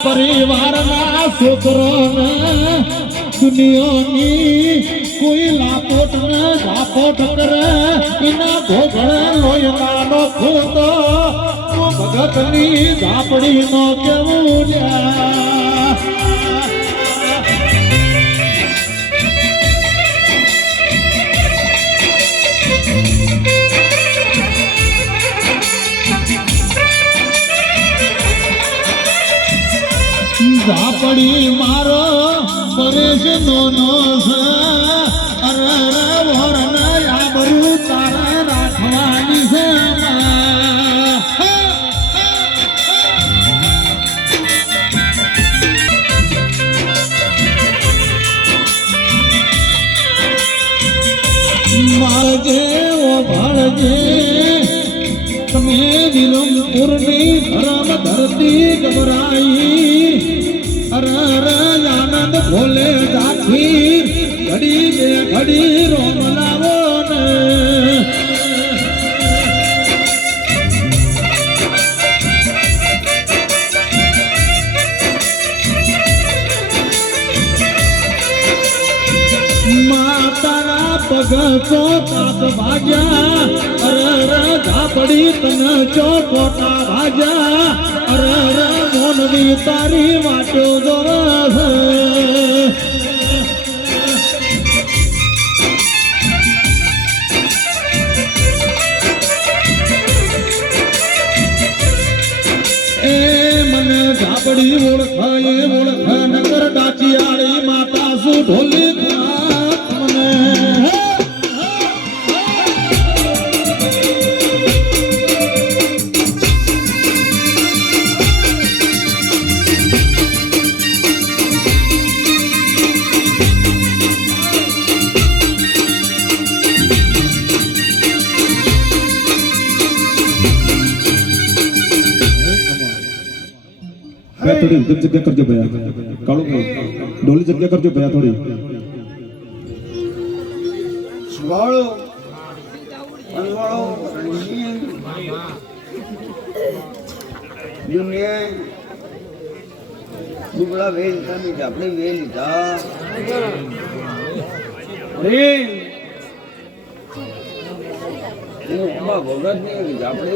પરિવારના છોકરોને દુનિયાની કોઈ લાપોટ ને ઝાપોટ કરે એના ઘોઘળે લોહીનો ખોતો ભગતની ઝાપડીનો કેવું ઝાપડી મારો પરેશ નો છે અરે વરણ આબરૂ તારા રાખવાની છે મારજે ઓ ભાળજે તમે વિરમપુરની ધરમ ધરતી ગભરાઈ અરે આનંદ ભોલે જાખી ઘડી બે ઘડી રોમ લાવો ને માતાના પગ ચોકાત ભાજ્યા અરે ઝાપડી તને ચોકોટા ભાજ્યા અરે મોનવી તારી વાટો દોરસ એ મને ઝાપડી ઓળખાય ઓળખ નગર ડાચિયાળી માતા શું ઢોલી મને थोड़ी जगह करजो भैया कालू डोली जगह करजो भैया थोड़ी स्वाळो अनवाळो दुनिया दुबळा वेल कमी आपले वेल था रे उमा भगत ने આપણે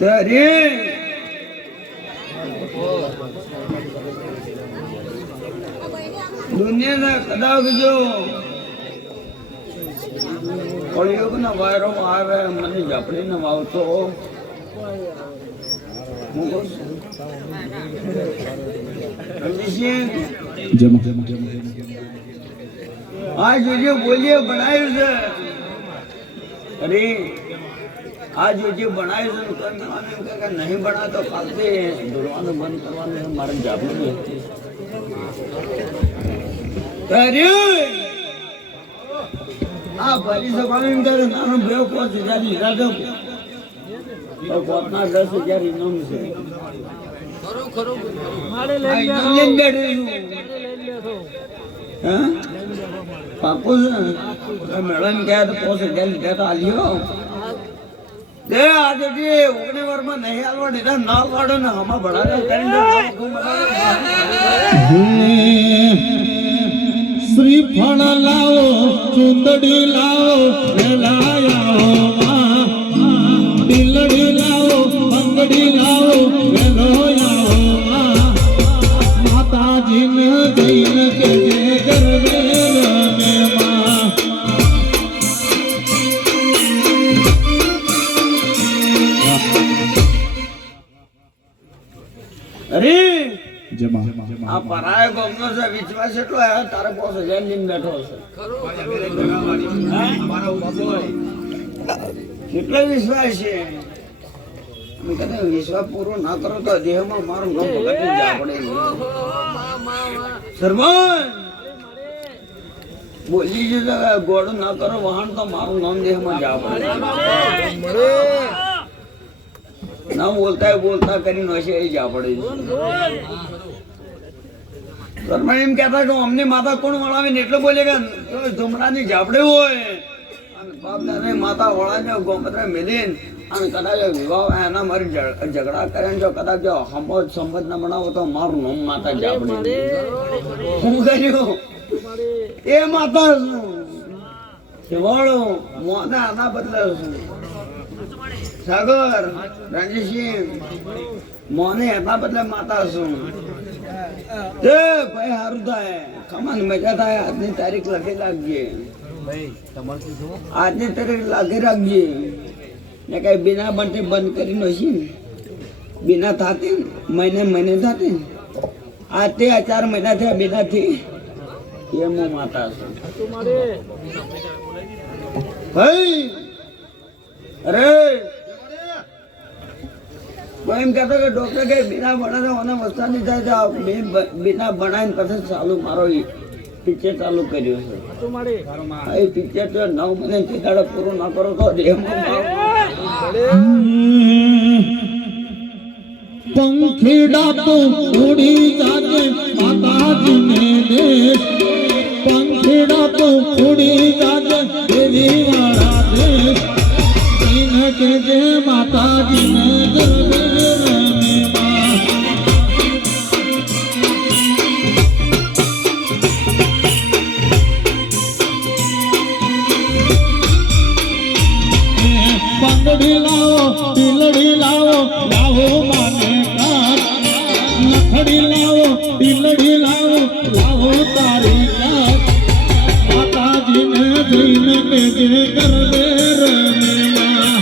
તારે દુનિયાના કદાચ જો કળિયુગના વાયરો આવે મને ઝાપડી ને વાવતો આ જોજે બોલીએ બનાવ્યું છે અરે आज जो बनाए नहीं बना तो फालते दुर्वान बंद करवाने हमारे जापने में भरी सभा में नानो बेव को 5000 लीधा दो और कोतना 10000 इनाम से खरो खरो मारे ले बैठे हां पापू मैडम क्या तो 5000 लीधा तो आलियो दे आज जी उगने वर में नहीं आलवा देता नाल वाड़ो ना हमा बड़ा करेंगे श्रीफल लाओ चुंदड़ी लाओ लाओ दिलड़ी लाओ पंगड़ी लाओ वेलो आओ माता जी ने जैन के घर में मां अरे जमा आ पराय गमनो से विश्वास એટલો આયો તારે 5000 લઈને બેઠો છે મારા ઉપર કેટલો વિશ્વાસ છે મે કહે વિશ્વાસ પૂરો ના કરો તો દેહમાં મારું ગમ ભગતી જા પડે સરવન બોલી જે ગોળ ના કરો વહાણ તો મારું નામ દેહમાં જા પડે ના બોલતા કરી નોશે જા પડે ઘરમાં એમ કહેતા કે અમને માતા કોણ વળાવે ને એટલે બોલે કે ધુમરાની ઝાપડે હોય અને બાપ દાદા માતા વળાને ગોમત્રા મેલીને અને કદાચ વિવાહ એના મારી ઝઘડા કરે ને જો કદાચ જો હમો સંબંધ ના બનાવો તો મારું નામ માતા જ આપણે હું કર્યું એ માતા શિવાળો મોને આના બદલે સાગર રણજીતસિંહ મોને એના બદલે માતા છું તે ભાઈ સારું થાય કમાન મજા થાય આજની તારીખ લખી રાખજે આજની તારીખ લખી રાખજે ને કઈ બિના બંટી બંધ કરી નથી બિના થતી મહિને થતી આ તે 4 મહિના થયા બિનાથી એ હું માતા છું ભાઈ અરે કોઈ એમ કહેતો કે ડોક્ટર કે બિના ભણે મને વસ્તુ નહીં થાય બિના ભણાવીને પછી ચાલુ મારો પિક્ચર ચાલુ કર્યું છે એ પિક્ચર તો 9 મહિને દાડો પૂરું ના કરો તો પંખીડા તો ઉડી જાજે માતાજીને દેશ પંખીડા તો ઉડી જાજે દેવી વાળા દેશ જઈને કેજે માતાજીને ગરબે રમે માં બંગડી લાવો ઢીલડી લાવો લાવો માને કાટ નખડી લાવો ઢીલડી લાવો લાવો તારી કાટ માતાજીને જઈને કેજે ગરબે રમે માં